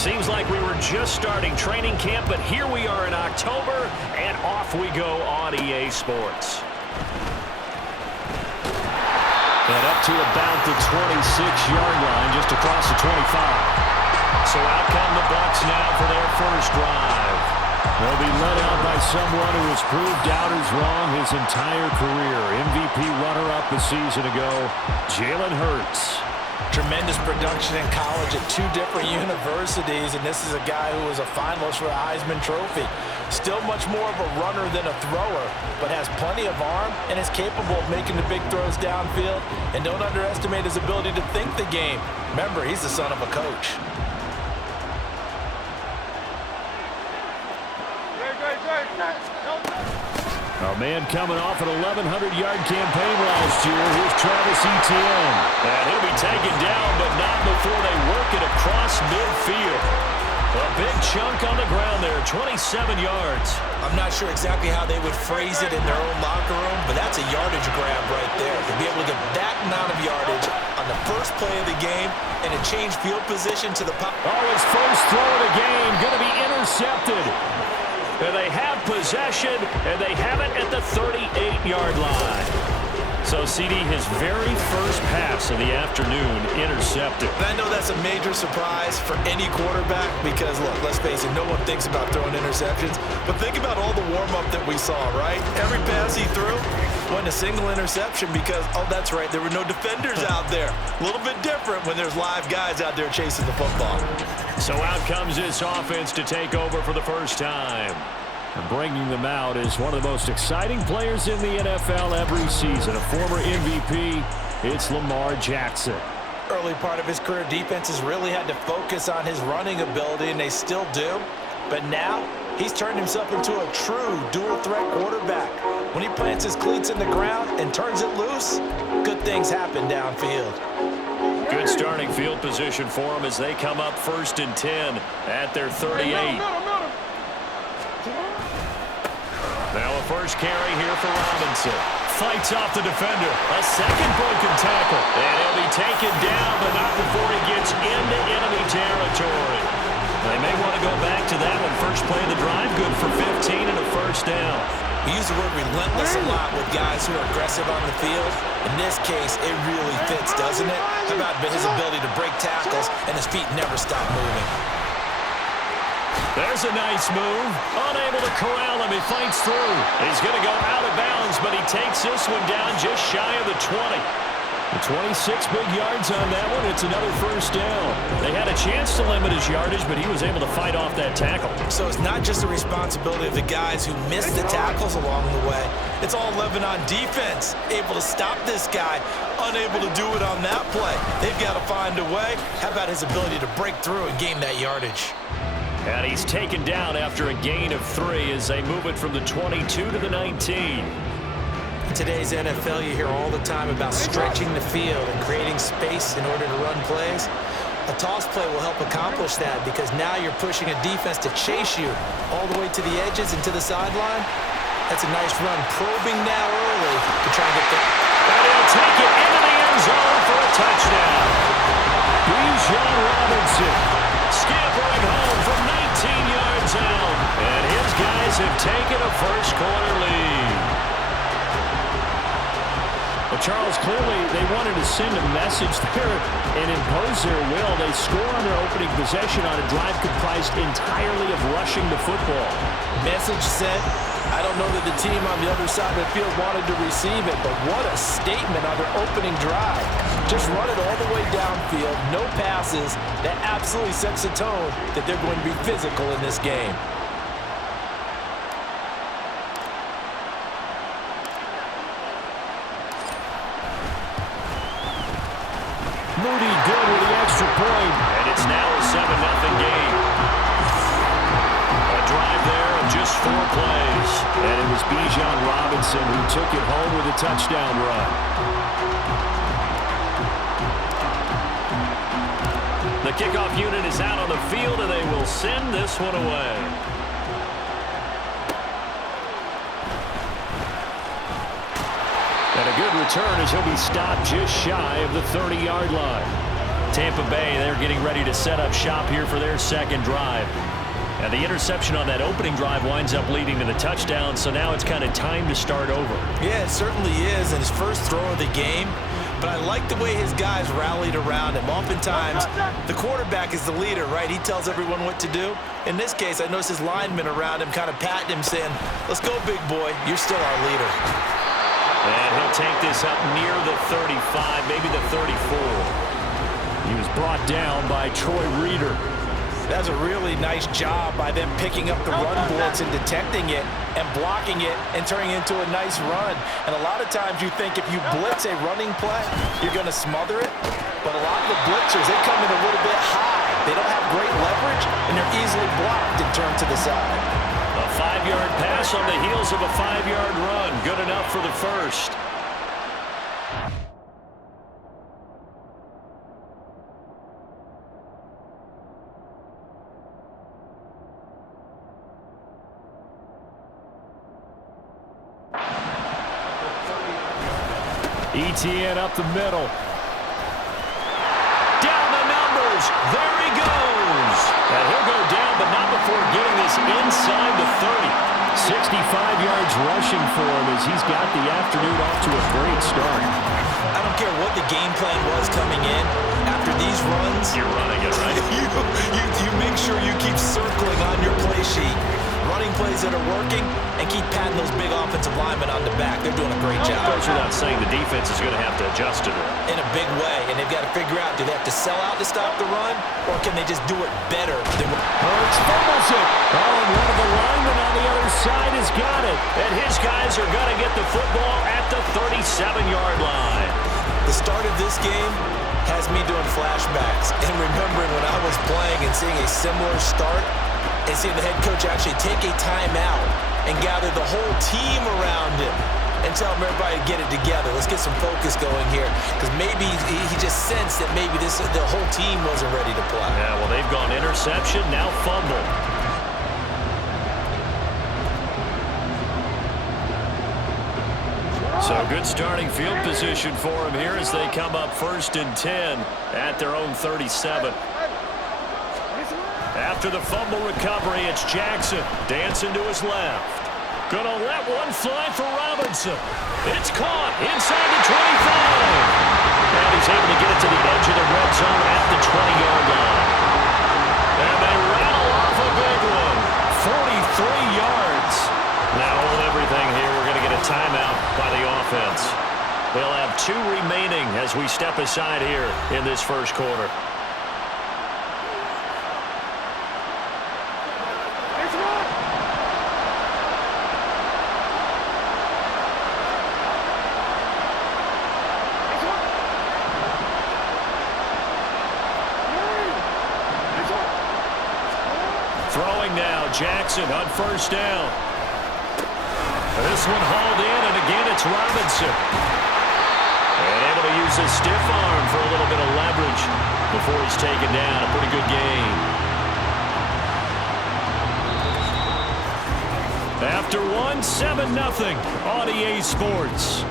Seems like we were just starting training camp, but here we are in October, and off we go on EA Sports. And up to about the 26-yard line, just across the 25. So out come the Bucs now for their first drive. They'll be led out by someone who has proved doubters wrong his entire career. MVP runner-up a season ago, Jalen Hurts. Tremendous production in college at 2 different universities, and this is a guy who was a finalist for the Heisman Trophy. Still much more of a runner than a thrower, but has plenty of arm and is capable of making the big throws downfield. And don't underestimate his ability to think the game. Remember, he's the son of a coach. A man coming off an 1,100-yard campaign last year. Here's Travis Etienne. And he'll be taken down, but not before they work it across midfield. A big chunk on the ground there, 27 yards. I'm not sure exactly how they would phrase it in their own locker room, but that's a yardage grab right there. To be able to get that amount of yardage on the first play of the game and a change field position to the pop. Oh, his first throw of the game going to be intercepted. And they have possession, and they have it at the 38-yard line. So, CD, his very first pass of the afternoon intercepted. And I know that's a major surprise for any quarterback because, look, let's face it, no one thinks about throwing interceptions. But think about all the warm-up that we saw, right? Every pass he threw wasn't a single interception because, oh, that's right, there were no defenders out there. A little bit different when there's live guys out there chasing the football. So out comes this offense to take over for the first time. And bringing them out is one of the most exciting players in the NFL every season. A former MVP, it's Lamar Jackson. Early part of his career, defenses really had to focus on his running ability, and they still do. But now, he's turned himself into a true dual-threat quarterback. When he plants his cleats in the ground and turns it loose, good things happen downfield. Good starting field position for them as they come up 1st and 10 at their 38. Now a first carry here for Robinson. Fights off the defender. A second broken tackle. And he'll be taken down, but not before he gets into enemy territory. They may want to go back to that one. First play of the drive, good for 15 and a first down. We use the word relentless a lot with guys who are aggressive on the field. In this case, it really fits, doesn't it? How about his ability to break tackles and his feet never stop moving? There's a nice move. Unable to corral him. He fights through. He's going to go out of bounds, but he takes this one down just shy of the 20. The 26 big yards on that one. It's another first down. They had a chance to limit his yardage, but he was able to fight off that tackle. So it's not just the responsibility of the guys who missed the tackles along the way. It's all 11 on defense. Able to stop this guy. Unable to do it on that play. They've got to find a way. How about his ability to break through and gain that yardage? And he's taken down after a gain of 3 as they move it from the 22 to the 19. In today's NFL, you hear all the time about stretching the field and creating space in order to run plays. A toss play will help accomplish that because now you're pushing a defense to chase you all the way to the edges and to the sideline. That's a nice run, probing now early to try and get there. And he'll take it into the end zone for a touchdown. Bijan Robinson scampering home from 19 yards out. And his guys have taken a first-quarter lead. Well, Charles, clearly they wanted to send a message there and impose their will. They score on their opening possession on a drive comprised entirely of rushing the football. Message sent. I don't know that the team on the other side of the field wanted to receive it, but what a statement on their opening drive. Just run it all the way downfield, no passes. That absolutely sets the tone that they're going to be physical in this game. Moody good with the extra point, and it's now a 7-0 game. A drive there of just 4 plays, and it was Bijan Robinson who took it home with a touchdown run. The kickoff unit is out on the field, and they will send this one away. And a good return as he'll be stopped just shy of the 30-yard line. Tampa Bay, they're getting ready to set up shop here for their second drive. And the interception on that opening drive winds up leading to the touchdown, so now it's kind of time to start over. Yeah, it certainly is, and his first throw of the game. But I like the way his guys rallied around him. Oftentimes, the quarterback is the leader, right? He tells everyone what to do. In this case, I noticed his linemen around him kind of patting him, saying, let's go, big boy. You're still our leader. And he'll take this up near the 35, maybe the 34. He was brought down by Troy Reeder. That's a really nice job by them picking up the run blitz and detecting it and blocking it and turning it into a nice run. And a lot of times you think if you blitz a running play, you're going to smother it. But a lot of the blitzers, they come in a little bit high. They don't have great leverage, and they're easily blocked and turned to the side. A 5-yard pass on the heels of a 5-yard run. Good enough for the first. ETN up the middle. Down the numbers. There he goes. And he'll go down, but not before getting this inside the 30. 65 yards rushing for him as he's got the afternoon off to a great start. I don't care what the game plan was coming in. After these runs, you're running it, right? you make sure you keep circling on your play sheet. Running plays that are working and keep patting those big offensive linemen on the back. They're doing a great job. Goes without saying the defense is going to have to adjust to it. In a big way, and they've got to figure out, do they have to sell out to stop the run, or can they just do it better than Hurts fumbles it. Oh, and one of the linemen on the other side has got it. And his guys are going to get the football at the 37-yard line. The start of this game has me doing flashbacks and remembering when I was playing and seeing a similar start and seeing the head coach actually take a timeout and gather the whole team around him and tell him everybody to get it together. Let's get some focus going here, because maybe he just sensed that maybe the whole team wasn't ready to play. Yeah, well, they've gone interception, now fumble. So good starting field position for him here as they come up 1st and 10 at their own 37. After the fumble recovery, it's Jackson dancing to his left. Gonna let one fly for Robinson. It's caught inside the 25. And he's able to get it to the edge of the red zone at the 20-yard line. And they rattle off a big one. 43 yards. Now hold everything here. We're going to get a timeout by the offense. They'll have 2 remaining as we step aside here in this first quarter. Throwing now, Jackson on 1st down. This one hauled in, and again it's Robinson. And able to use his stiff arm for a little bit of leverage before he's taken down. A pretty good gain. After 1, 7-0 on EA Sports.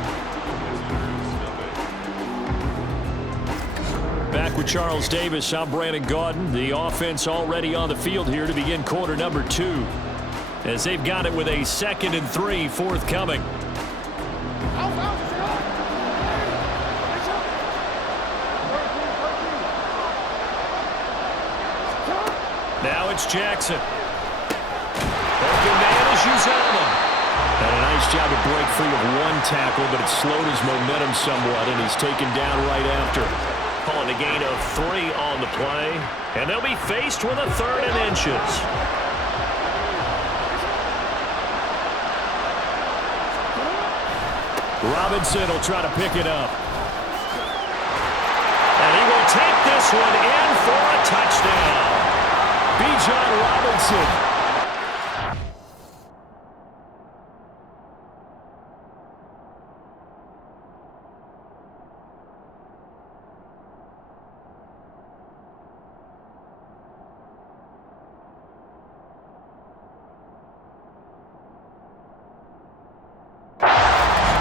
Back with Charles Davis, I'm Brandon Gaudin. The offense already on the field here to begin quarter number 2. As they've got it with a 2nd and 3 forthcoming. Now it's Jackson. Open man is Uzama. And a nice job to break free of one tackle, but it slowed his momentum somewhat, and he's taken down right after. Calling a gain of 3 on the play, and they'll be faced with a 3rd and inches. Robinson will try to pick it up. And he will take this one in for a touchdown. Bijan Robinson.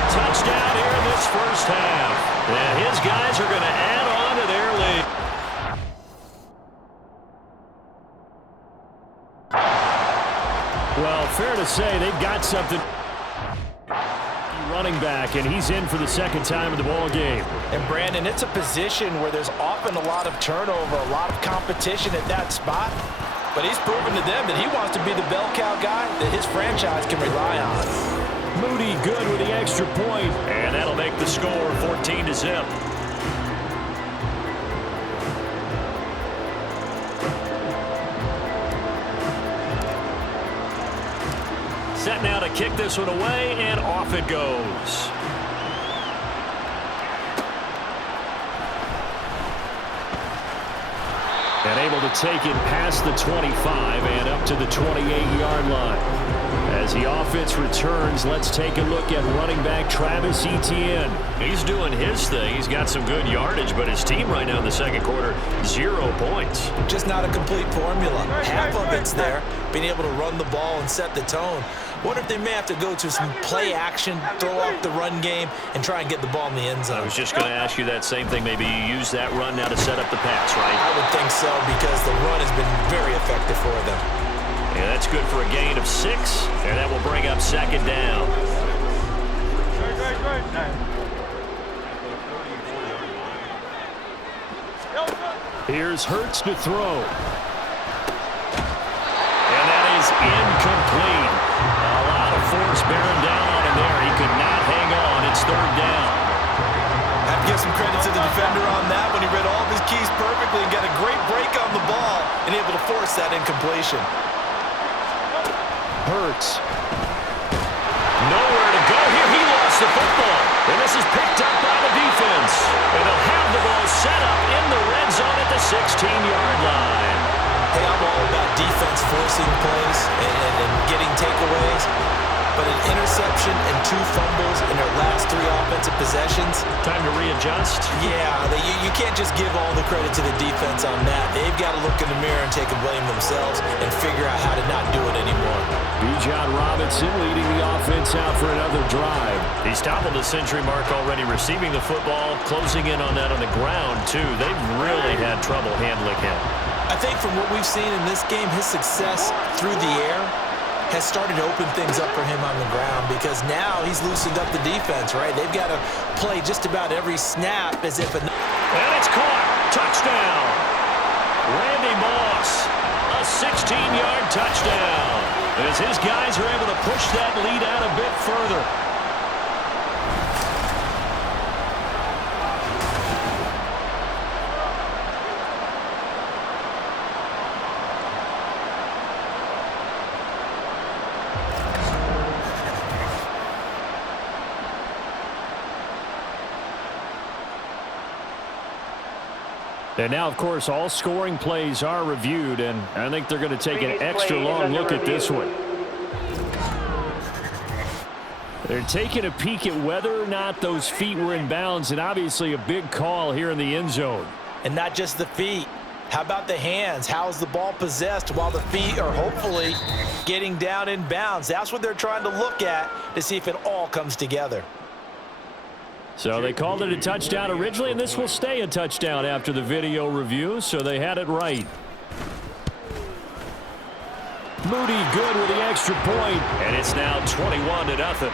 Touchdown here in this first half. And his guys are going to add on to their lead. fair to say they've got something. Running back, and he's in for the second time in the ball game. And Brandon, it's a position where there's often a lot of turnover, a lot of competition at that spot. But he's proven to them that he wants to be the bell cow guy that his franchise can rely on. Moody good with the extra point, and that'll make the score 14-0. Set now to kick this one away, and off it goes. And able to take it past the 25 and up to the 28-yard line. As the offense returns, let's take a look at running back Travis Etienne. He's doing his thing. He's got some good yardage, but his team right now in the second quarter, 0 points. Just not a complete formula. Half of it's there, being able to run the ball and set the tone. Wonder if they may have to go to some play action, throw off the run game, and try and get the ball in the end zone. I was just going to ask you that same thing. Maybe you use that run now to set up the pass, right? I would think so, because the run has been very effective for them. Yeah, that's good for a gain of 6, and that will bring up second down. Here's Hurts to throw. And that is incomplete. A lot of force bearing down on him there. He could not hang on. It's third down. I have to give some credit to the defender on that when he read all of his keys perfectly and got a great break on the ball and able to force that incompletion. Hurts. Nowhere to go here. He lost the football. And this is picked up by the defense. And they'll have the ball set up in the red zone at the 16-yard line. Hey, I'm all about defense forcing plays and getting takeaways. But an interception and 2 fumbles in their last 3 offensive possessions. Time to readjust. Yeah, you can't just give all the credit to the defense on that. They've got to look in the mirror and take a blame themselves and figure out how to not do it anymore. Bijan Robinson leading the offense out for another drive. He's toppled the century mark already, receiving the football, closing in on that on the ground, too. They've really had trouble handling him. I think from what we've seen in this game, his success through the air has started to open things up for him on the ground, because now he's loosened up the defense, right? They've got to play just about every snap as if... And it's caught. Touchdown. Randy Moss. A 16-yard touchdown. As his guys are able to push that lead out a bit further. And now, of course, all scoring plays are reviewed, and I think they're going to take an extra long look at this one. They're taking a peek at whether or not those feet were in bounds, and obviously a big call here in the end zone. And not just the feet. How about the hands? How's the ball possessed while the feet are hopefully getting down in bounds? That's what they're trying to look at to see if it all comes together. So they called it a touchdown originally, and this will stay a touchdown after the video review, so they had it right. Moody good with the extra point, and it's now 21-0.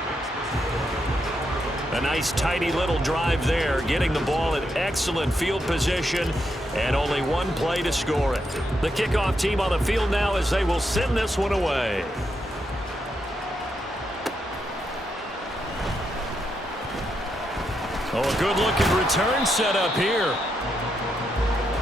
A nice, tidy little drive there, getting the ball in excellent field position, and only one play to score it. The kickoff team on the field now as they will send this one away. Oh, a good-looking return set up here.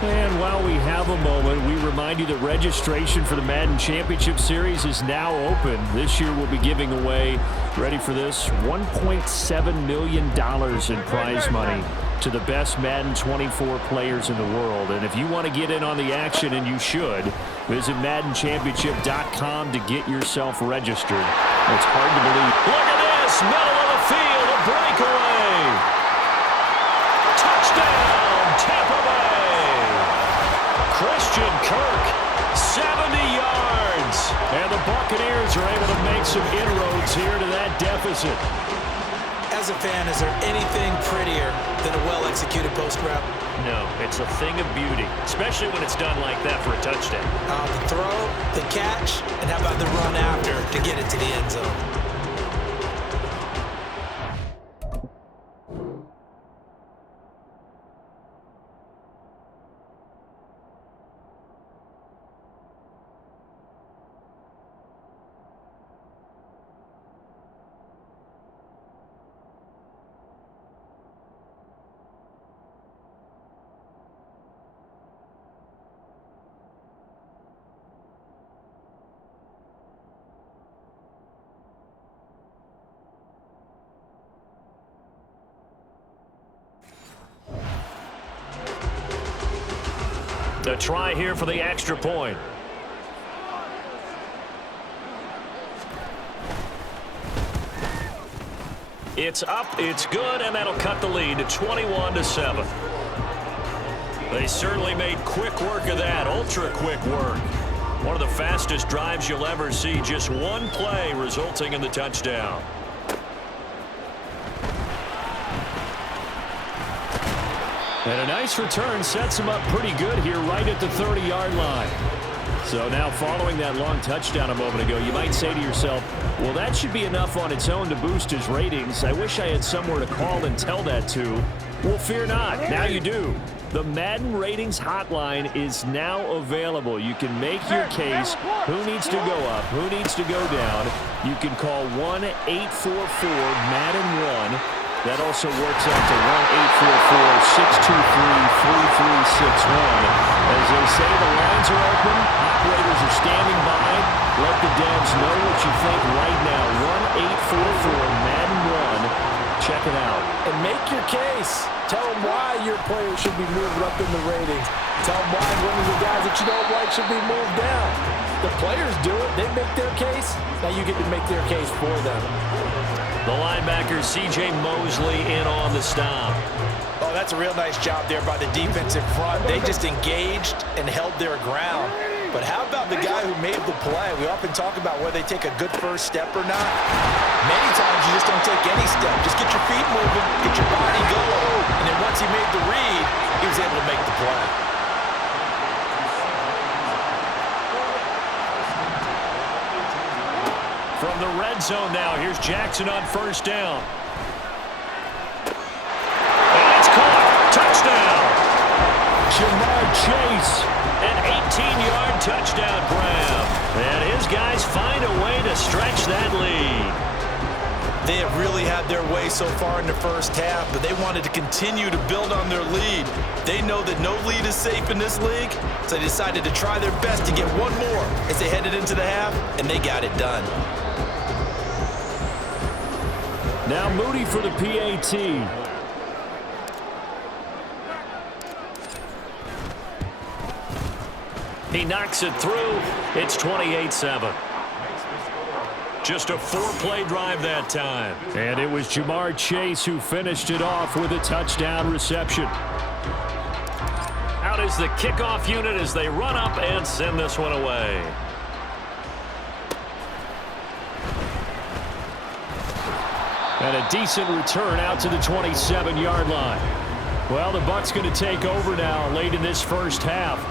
And while we have a moment, we remind you that registration for the Madden Championship Series is now open. This year we'll be giving away, ready for this, $1.7 million in prize money to the best Madden 24 players in the world. And if you want to get in on the action, and you should, visit MaddenChampionship.com to get yourself registered. It's hard to believe. Look at this, middle of the field, a breakaway. Touchdown, Tampa Bay. Christian Kirk, 70 yards. And the Buccaneers are able to make some inroads here to that deficit. As a fan, is there anything prettier than a well-executed post route? No, it's a thing of beauty, especially when it's done like that for a touchdown. The throw, the catch, and how about the run after to get it to the end zone? A try here for the extra point. It's up, it's good, and that'll cut the lead to 21-7. They certainly made quick work of that, ultra-quick work. One of the fastest drives you'll ever see, just one play resulting in the touchdown. And a nice return sets him up pretty good here right at the 30-yard line. So now following that long touchdown a moment ago, you might say to yourself, well, that should be enough on its own to boost his ratings. I wish I had somewhere to call and tell that to. Well, fear not. Now you do. The Madden Ratings Hotline is now available. You can make your case. Who needs to go up? Who needs to go down? You can call 1-844-MADDEN-1. That also works out to 1-844-623-3361. As they say, the lines are open. Operators are standing by. Let the devs know what you think right now. 1-844-MADDEN-1. Check it out. And make your case. Tell them why your player should be moved up in the ratings. Tell them why one of the guys that you don't like should be moved down. The players do it. They make their case. Now you get to make their case for them. The linebacker, C.J. Mosley, in on the stop. Oh, that's a real nice job there by the defensive front. They just engaged and held their ground. But how about the guy who made the play? We often talk about whether they take a good first step or not. Many times you just don't take any step. Just get your feet moving, get your body going. And then once he made the read, he was able to make the play. From the red zone now, here's Jackson on first down. And it's caught. Touchdown. Jamar Chase, an 18-yard touchdown grab. And his guys find a way to stretch that lead. They have really had their way so far in the first half, but they wanted to continue to build on their lead. They know that no lead is safe in this league, so they decided to try their best to get one more as they headed into the half, and they got it done. Now Moody for the PAT. He knocks it through. It's 28-7. Just a 4-play drive that time. And it was Jamar Chase who finished it off with a touchdown reception. Out is the kickoff unit as they run up and send this one away. And a decent return out to the 27-yard line. Well, the Bucs going to take over now late in this first half.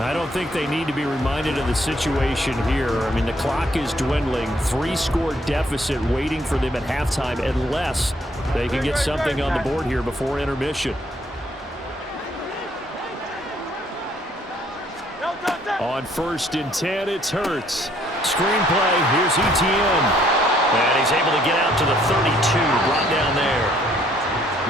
I don't think they need to be reminded of the situation here. I mean, the clock is dwindling. 3-score deficit waiting for them at halftime unless they can get something on the board here before intermission. On 1st and 10, it's Hurts. Screenplay, here's ETN. And he's able to get out to the 32, brought down there.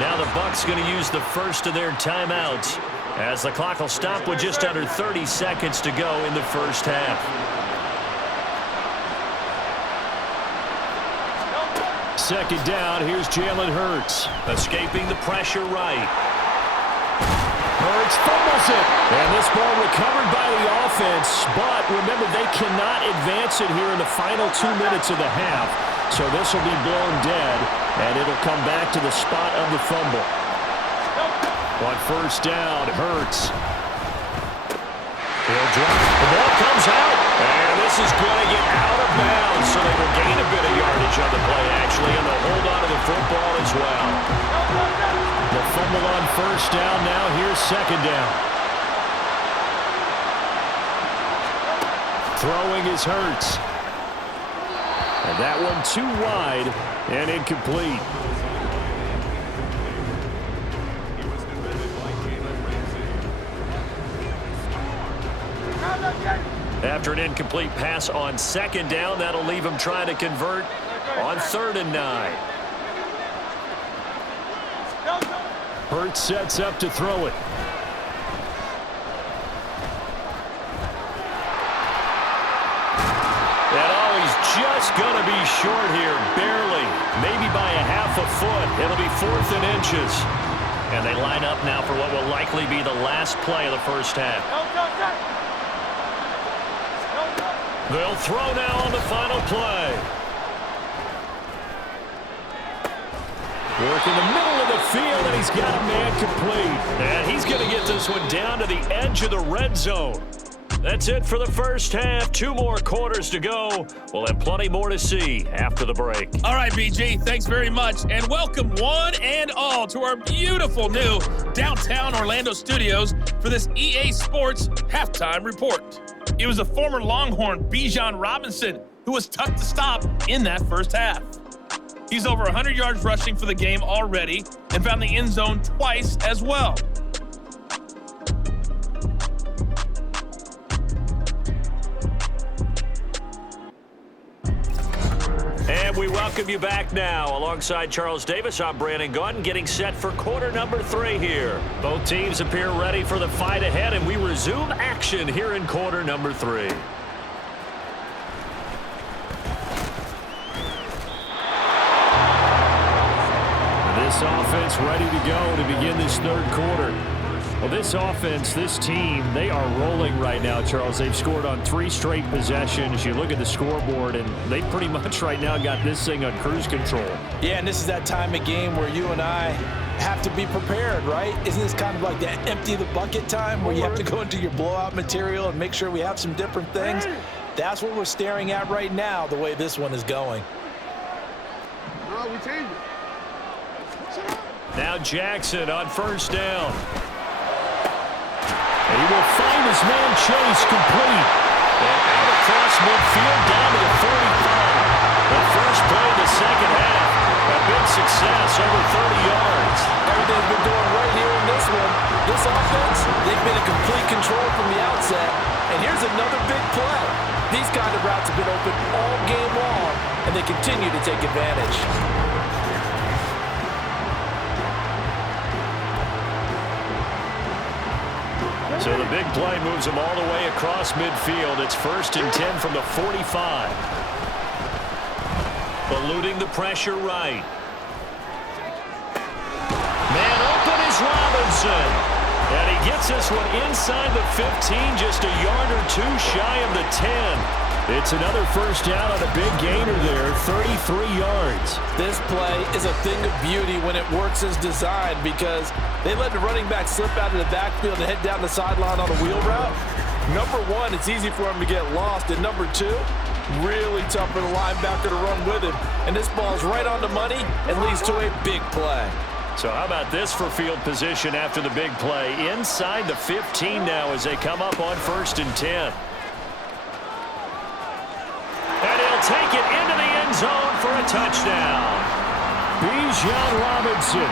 Now the Bucs going to use the first of their timeouts as the clock will stop with just under 30 seconds to go in the first half. Second down, here's Jalen Hurts. Escaping the pressure right. Hurts fumbles it. And this ball recovered by the offense. But remember, they cannot advance it here in the final 2 minutes of the half. So this will be blown dead. And it'll come back to the spot of the fumble. On 1st down, Hurts. He'll drop. The ball comes out. And this is going to get out of of bounds, so they will gain a bit of yardage on the play, actually, and they'll hold on to the football as well. The fumble on first down now. Here's second down. Throwing is Hurts. And that one too wide and incomplete. After an incomplete pass on second down, that'll leave him trying to convert on 3rd and 9. Hurts sets up to throw it. Just going to be short here, barely, maybe by a half a foot. It'll be 4th and inches. And they line up now for what will likely be the last play of the first half. They'll throw now on the final play. Work in the middle of the field, and he's got a man complete. And he's going to get this one down to the edge of the red zone. That's it for the first half. 2 more quarters to go. We'll have plenty more to see after the break. All right, BG, thanks very much. And welcome one and all to our beautiful new downtown Orlando studios for this EA Sports Halftime Report. It was the former Longhorn Bijan Robinson who was tough to stop in that first half. He's over 100 yards rushing for the game already and found the end zone twice as well. And we welcome you back now. Alongside Charles Davis, I'm Brandon Gaudin, getting set for quarter number 3 here. Both teams appear ready for the fight ahead, and we resume action here in quarter number 3. This offense ready to go to begin this 3rd quarter. Well, this offense, this team, they are rolling right now, Charles. They've scored on 3 straight possessions. You look at the scoreboard, and they pretty much right now got this thing on cruise control. Yeah, and this is that time of game where you and I have to be prepared, right? Isn't this kind of like that empty the bucket time where you have to go into your blowout material and make sure we have some different things? That's what we're staring at right now, the way this one is going. No, we changed it. Now Jackson on first down. He will find his man Chase complete. And out across midfield down to the 45. The first play of the second half. A big success, over 30 yards. Everything's been going right here in this one. This offense, they've been in complete control from the outset. And here's another big play. These kind of routes have been open all game long, and they continue to take advantage. So the big play moves them all the way across midfield. It's 1st and 10 from the 45. Eluding the pressure right. Man open is Robinson. And he gets this one inside the 15, just a yard or 2 shy of the 10. It's another first down on a big gainer there, 33 yards. This play is a thing of beauty when it works as designed because they let the running back slip out of the backfield and head down the sideline on a wheel route. Number 1, it's easy for him to get lost. And number 2, really tough for the linebacker to run with him. And this ball's right on the money and leads to a big play. So how about this for field position after the big play? Inside the 15 now as they come up on 1st and 10. And he'll take it into the end zone for a touchdown. Bijan Robinson,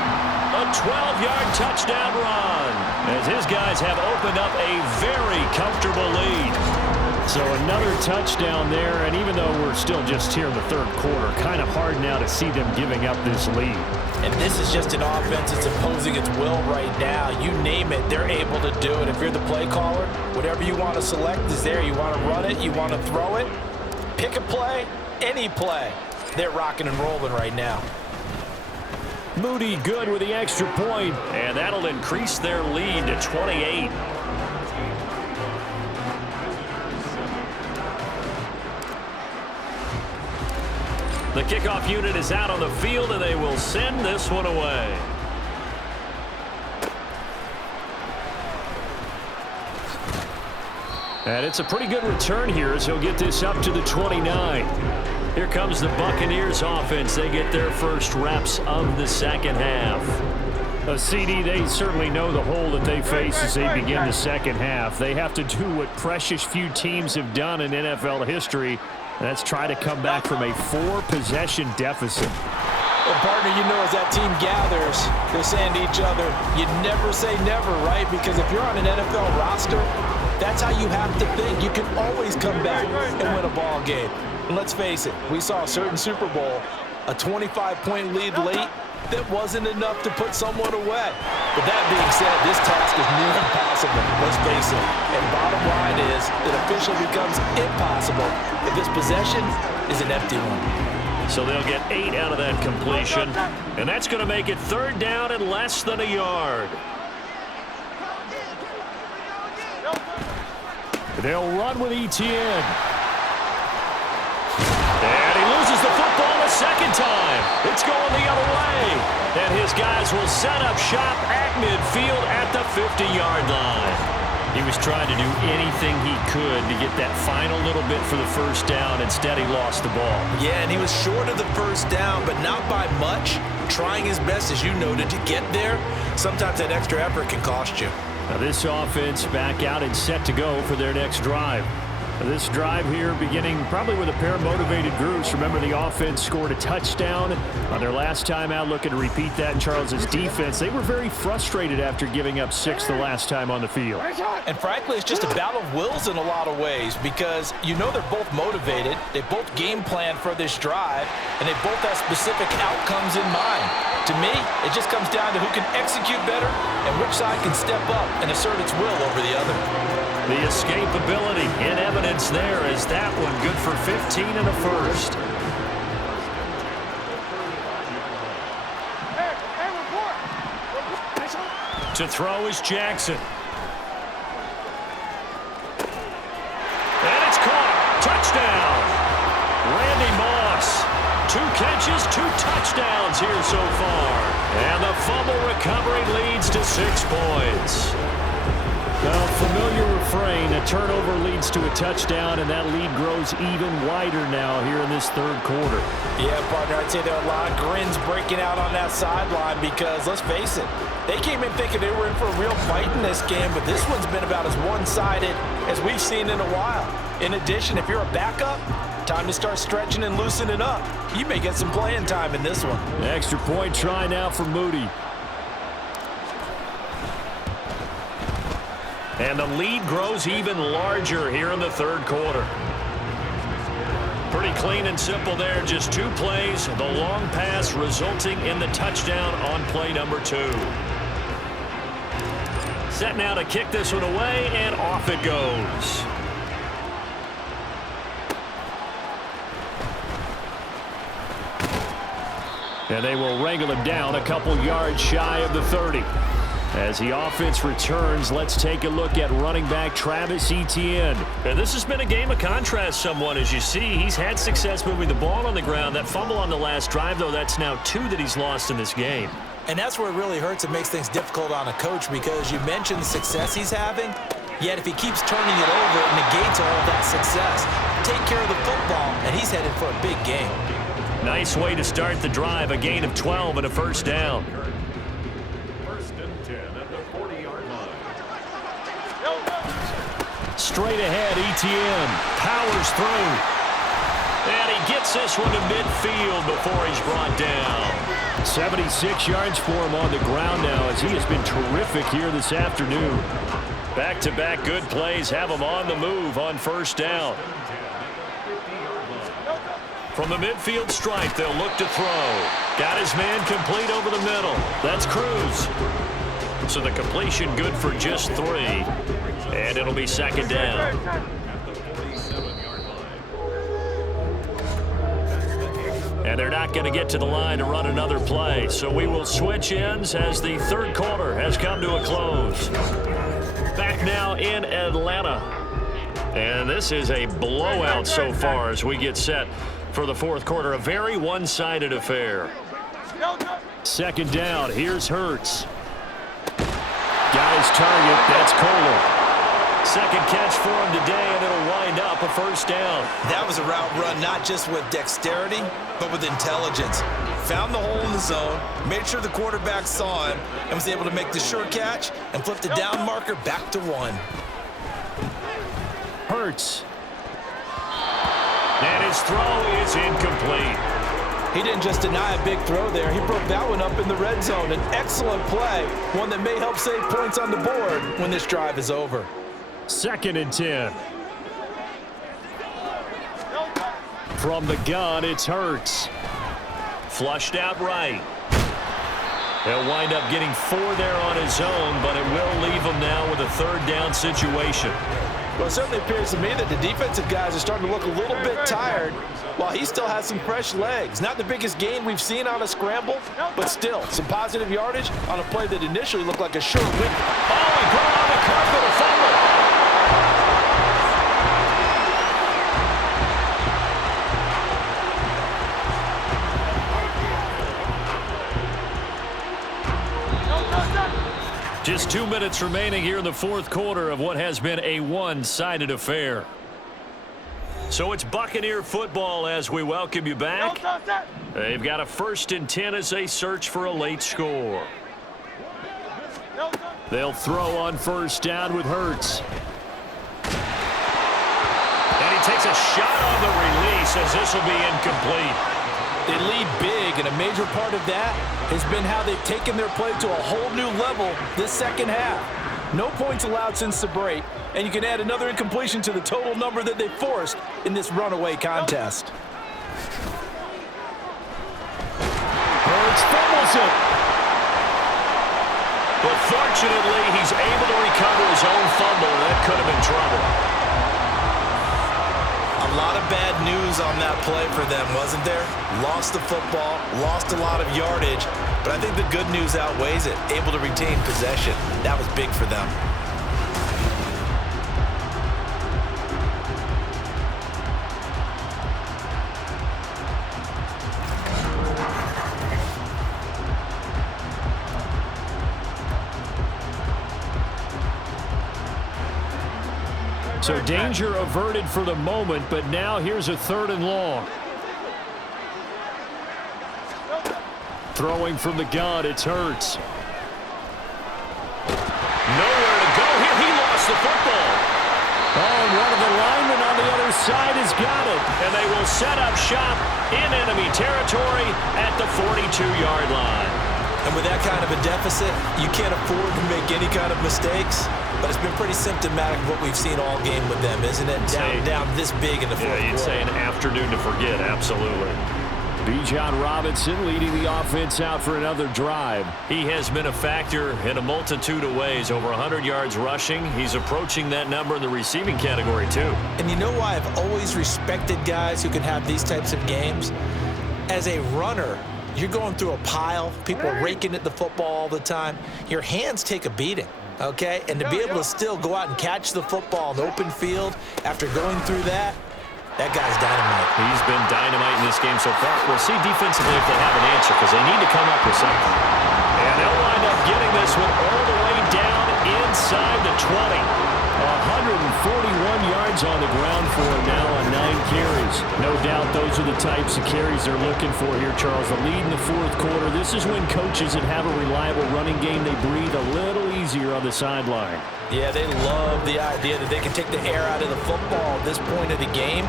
a 12-yard touchdown run, as his guys have opened up a very comfortable lead. So another touchdown there, and even though we're still just here in the 3rd quarter, kind of hard now to see them giving up this lead. And this is just an offense that's imposing its will right now. You name it, they're able to do it. If you're the play caller, whatever you want to select is there. You want to run it, you want to throw it. Pick a play, any play. They're rocking and rolling right now. Moody good with the extra point, and that'll increase their lead to 28. The kickoff unit is out on the field, and they will send this one away. And it's a pretty good return here as he'll get this up to the 29. Here comes the Buccaneers offense. They get their first reps of the second half. CD, they certainly know the hole that they face as they begin the second half. They have to do what precious few teams have done in NFL history, and that's try to come back from a 4-possession deficit. Well, partner, you know as that team gathers, they're saying to each other, you never say never, right? Because if you're on an NFL roster, that's how you have to think. You can always come back and win a ball game. And let's face it, we saw a certain Super Bowl, a 25-point lead late, that wasn't enough to put someone away. But that being said, this task is near impossible, let's face it. And bottom line is, it officially becomes impossible if this possession is an empty one. So they'll get 8 out of that completion, and that's going to make it 3rd down and less than a yard. They'll run with Etienne. And he loses the football a second time. It's going the other way. And his guys will set up shop at midfield at the 50-yard line. He was trying to do anything he could to get that final little bit for the first down. Instead, he lost the ball. Yeah, and he was short of the first down, but not by much. Trying his best, as you noted, to get there. Sometimes that extra effort can cost you. Now this offense back out and set to go for their next drive. This drive here beginning probably with a pair of motivated groups. Remember, the offense scored a touchdown on their last time out, looking to repeat that in Charles's defense. They were very frustrated after giving up 6 the last time on the field. And frankly, it's just a battle of wills in a lot of ways because you know they're both motivated. They both game plan for this drive, and they both have specific outcomes in mind. To me, it just comes down to who can execute better and which side can step up and assert its will over the other. The escapability in evidence there is that one good for 15 and a first. To throw is Jackson. And it's caught. Touchdown. Randy Moss. 2 catches, 2 touchdowns here so far. And the fumble recovery leads to 6 points. Well, familiar refrain, a turnover leads to a touchdown, and that lead grows even wider now here in this 3rd quarter. Yeah, partner, I'd say there are a lot of grins breaking out on that sideline because, let's face it, they came in thinking they were in for a real fight in this game, but this one's been about as one-sided as we've seen in a while. In addition, if you're a backup, time to start stretching and loosening up. You may get some playing time in this one. Extra point try now for Moody. And the lead grows even larger here in the 3rd quarter. Pretty clean and simple there. Just 2 plays. The long pass resulting in the touchdown on play number 2. Set now to kick this one away, and off it goes. And they will wrangle him down a couple yards shy of the 30. As the offense returns, let's take a look at running back Travis Etienne. And this has been a game of contrast somewhat. As you see, he's had success moving the ball on the ground. That fumble on the last drive, though, that's now 2 that he's lost in this game. And that's where it really hurts. It makes things difficult on a coach because you mentioned the success he's having, yet if he keeps turning it over, it negates all of that success. Take care of the football, and he's headed for a big game. Nice way to start the drive, a gain of 12 and a first down. Straight ahead, Etienne powers through. And he gets this one to midfield before he's brought down. 76 yards for him on the ground now as he has been terrific here this afternoon. Back-to-back good plays have him on the move on first down. From the midfield stripe, they'll look to throw. Got his man complete over the middle. That's Cruz. So the completion good for just 3. And it'll be second down. And they're not going to get to the line to run another play. So we will switch ends as the 3rd quarter has come to a close. Back now in Atlanta. And this is a blowout so far as we get set for the 4th quarter. A very one-sided affair. Second down. Here's Hurts. Got his target. That's Kohler. Second catch for him today, and it'll wind up a first down. That was a route run not just with dexterity, but with intelligence. Found the hole in the zone, made sure the quarterback saw him, and was able to make the sure catch and flip the down marker back to 1. Hurts. And his throw is incomplete. He didn't just deny a big throw there. He broke that one up in the red zone. An excellent play, one that may help save points on the board when this drive is over. 2nd and 10. From the gun, it's Hurts. Flushed out right. He'll wind up getting 4 there on his own, but it will leave him now with a 3rd down situation. Well, it certainly appears to me that the defensive guys are starting to look a little bit tired while he still has some fresh legs. Not the biggest gain we've seen on a scramble, but still some positive yardage on a play that initially looked like a sure win. Oh, he put on the carpet, a fumble. Just 2 minutes remaining here in the 4th quarter of what has been a one-sided affair. So it's Buccaneer football as we welcome you back. They've got a 1st and 10 as they search for a late score. They'll throw on 1st down with Hurts. And he takes a shot on the release as this will be incomplete. They lead big, and a major part of that has been how they've taken their play to a whole new level this second half. No points allowed since the break, and you can add another incompletion to the total number that they forced in this runaway contest. Hurts fumbles it. But fortunately, he's able to recover his own fumble, and that could have been trouble. A lot of bad news on that play for them, wasn't there? Lost the football, lost a lot of yardage, but I think the good news outweighs it. Able to retain possession. That was big for them. So danger averted for the moment, but now here's a 3rd and long. Throwing from the gun, it's Hurts. Nowhere to go here. He lost the football. Oh, and one of the linemen on the other side has got it. And they will set up shop in enemy territory at the 42-yard line. And with that kind of a deficit, you can't afford to make any kind of mistakes. But it's been pretty symptomatic of what we've seen all game with them, isn't it? Down this big in the 4th quarter. Yeah, you'd say an afternoon to forget, absolutely. Bijan Robinson leading the offense out for another drive. He has been a factor in a multitude of ways. Over 100 yards rushing. He's approaching that number in the receiving category, too. And you know why I've always respected guys who can have these types of games? As a runner, you're going through a pile. People are raking at the football all the time. Your hands take a beating. Okay, and to be able to still go out and catch the football in open field after going through that guy's dynamite. He's been dynamite in this game so far. We'll see defensively if they have an answer because they need to come up with something. And they'll wind up getting this one all the way down inside the 20. 141 yards on the ground for him now on 9 carries. No doubt those are the types of carries they're looking for here, Charles. The lead in the 4th quarter. This is when coaches that have a reliable running game, they breathe a little easier on the sideline. Yeah, they love the idea that they can take the air out of the football at this point of the game.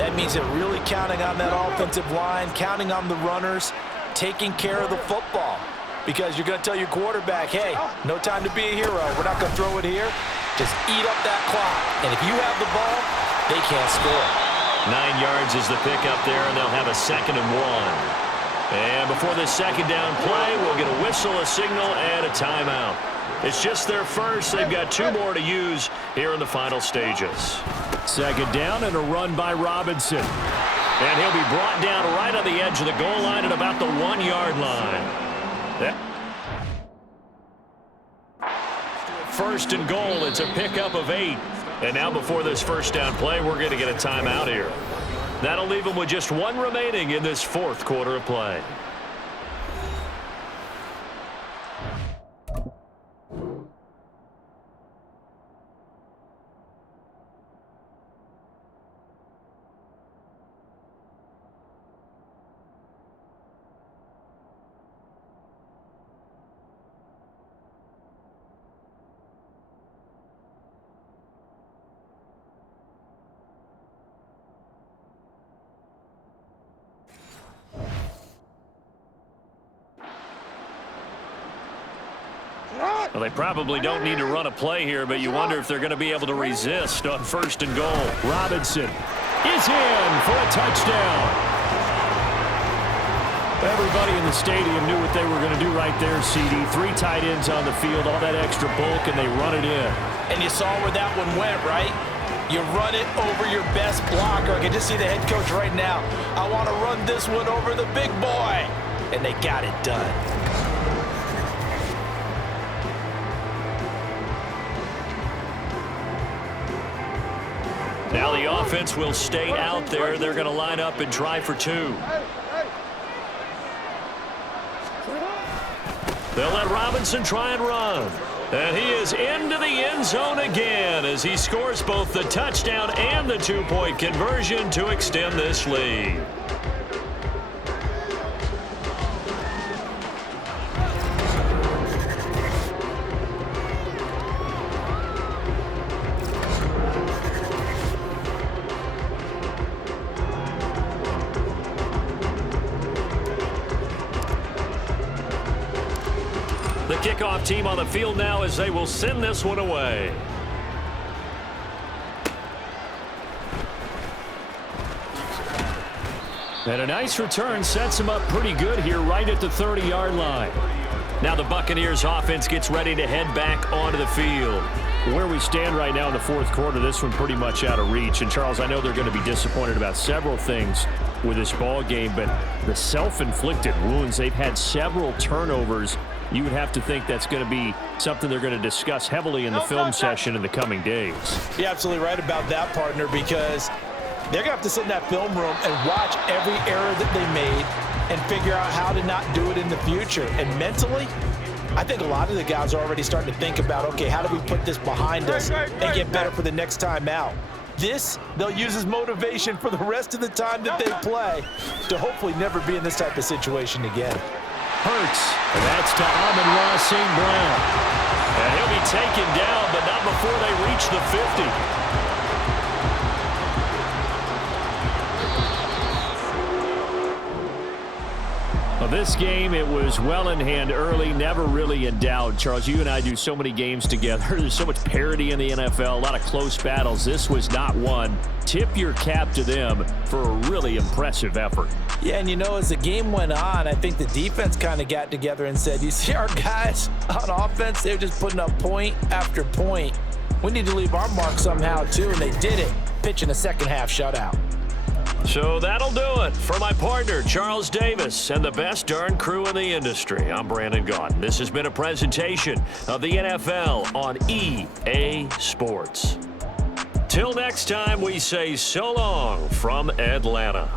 That means they're really counting on that offensive line, counting on the runners, taking care of the football. Because you're going to tell your quarterback, hey, no time to be a hero. We're not going to throw it here. Just eat up that clock. And if you have the ball, they can't score. 9 yards is the pickup there, and they'll have a 2nd and 1. And before this 2nd down play, we'll get a whistle, a signal, and a timeout. It's just their first. They've got 2 more to use here in the final stages. 2nd down and a run by Robinson. And he'll be brought down right on the edge of the goal line at about the 1-yard line. 1st and goal. It's a pickup of 8. And now before this 1st down play, we're going to get a timeout here. That'll leave them with just 1 remaining in this 4th quarter of play. Well, they probably don't need to run a play here, but you wonder if they're going to be able to resist on 1st and goal. Robinson is in for a touchdown. Everybody in the stadium knew what they were going to do right there, CD. 3 tight ends on the field, all that extra bulk, and they run it in. And you saw where that one went, right? You run it over your best blocker. I can just see the head coach right now. I want to run this one over the big boy. And they got it done. Now the offense will stay out there. They're going to line up and try for 2. They'll let Robinson try and run. And he is into the end zone again as he scores both the touchdown and the 2-point conversion to extend this lead. The kickoff team on the field now as they will send this one away. And a nice return sets them up pretty good here right at the 30-yard line. Now the Buccaneers offense gets ready to head back onto the field. Where we stand right now in the 4th quarter, this one pretty much out of reach. And Charles, I know they're going to be disappointed about several things with this ball game, but the self-inflicted wounds, they've had several turnovers. You would have to think that's going to be something they're going to discuss heavily in the film session in the coming days. You're absolutely right about that, partner, because they're going to have to sit in that film room and watch every error that they made and figure out how to not do it in the future. And mentally, I think a lot of the guys are already starting to think about, okay, how do we put this behind us and get better for the next time out? This, they'll use as motivation for the rest of the time that they play to hopefully never be in this type of situation again. Hurts. And that's to Amon-Ra St. Brown. And he'll be taken down, but not before they reach the 50. Well, this game, it was well in hand early, never really in doubt. Charles, you and I do so many games together. There's so much parity in the NFL, a lot of close battles. This was not one. Tip your cap to them for a really impressive effort. Yeah, and you know, as the game went on, I think the defense kind of got together and said, you see our guys on offense, they're just putting up point after point. We need to leave our mark somehow, too, and they did it, pitching a second-half shutout. So that'll do it for my partner, Charles Davis, and the best darn crew in the industry. I'm Brandon Gaudin. This has been a presentation of the NFL on EA Sports. Till next time, we say so long from Atlanta.